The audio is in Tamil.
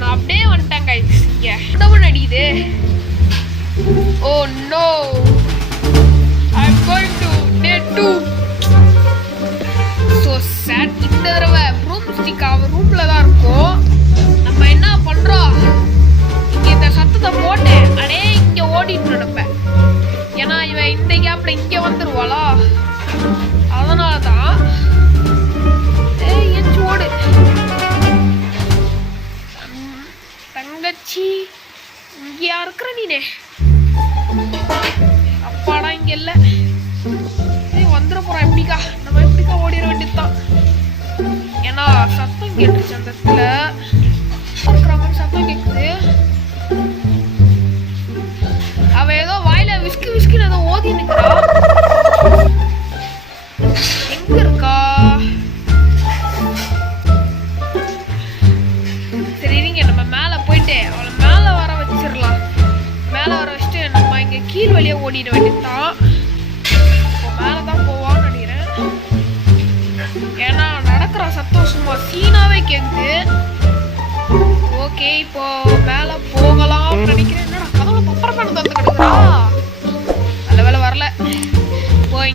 நான் அப்படியே வந்துட்டேன் கைஸ். இங்கே டபுள் அடிக்குது. Oh no, I'm going to day 2. So sad. இந்த தடவை ரூம் ஸ்டிக் அவன் ரூமில் தான் இருக்கும். நம்ம என்ன பண்ணுறோம், இங்கே இந்த சத்தத்தை போட்டு அடே இங்கே ஓடிட்டு நம்ம. ஏன்னா இவன் இந்த கேப்பில் இங்கே வந்துடுவாளா, அதனால தான் எச்சு ஓடு. தங்கச்சி இங்கேயா இருக்கிற நீனே? அப்பாடா இங்கே இல்லை. வந்துட போகிறோம். எப்படிக்கா நம்ம எப்படிக்கா ஓடிட வேண்டியதுதான். ஏன்னா சத்தம் கேட்டுருச்சு அந்த இடத்துல இருக்கிற மாதிரி சத்தம் கேட்குது. அவ ஏதோ வாயில விஸ்கி விஸ்கின்னு ஏதோ ஓதி நிற்கிறா. எங்க இருக்கா? சரி நீங்க நம்ம மேலே போயிட்டு அவளை மேலே வர வச்சிடலாம். மேலே வர வச்சுட்டு நம்ம இங்கே கீழ் வழியாக ஓடிட வேண்டியதுதான். இப்போ மேலே தான் போவான்னு நினைக்கிறேன். ஏன்னா நடக்கிற சத்தம் சும்மா சீனாவே கேட்குது. ஓகே இப்போ மேலே போ.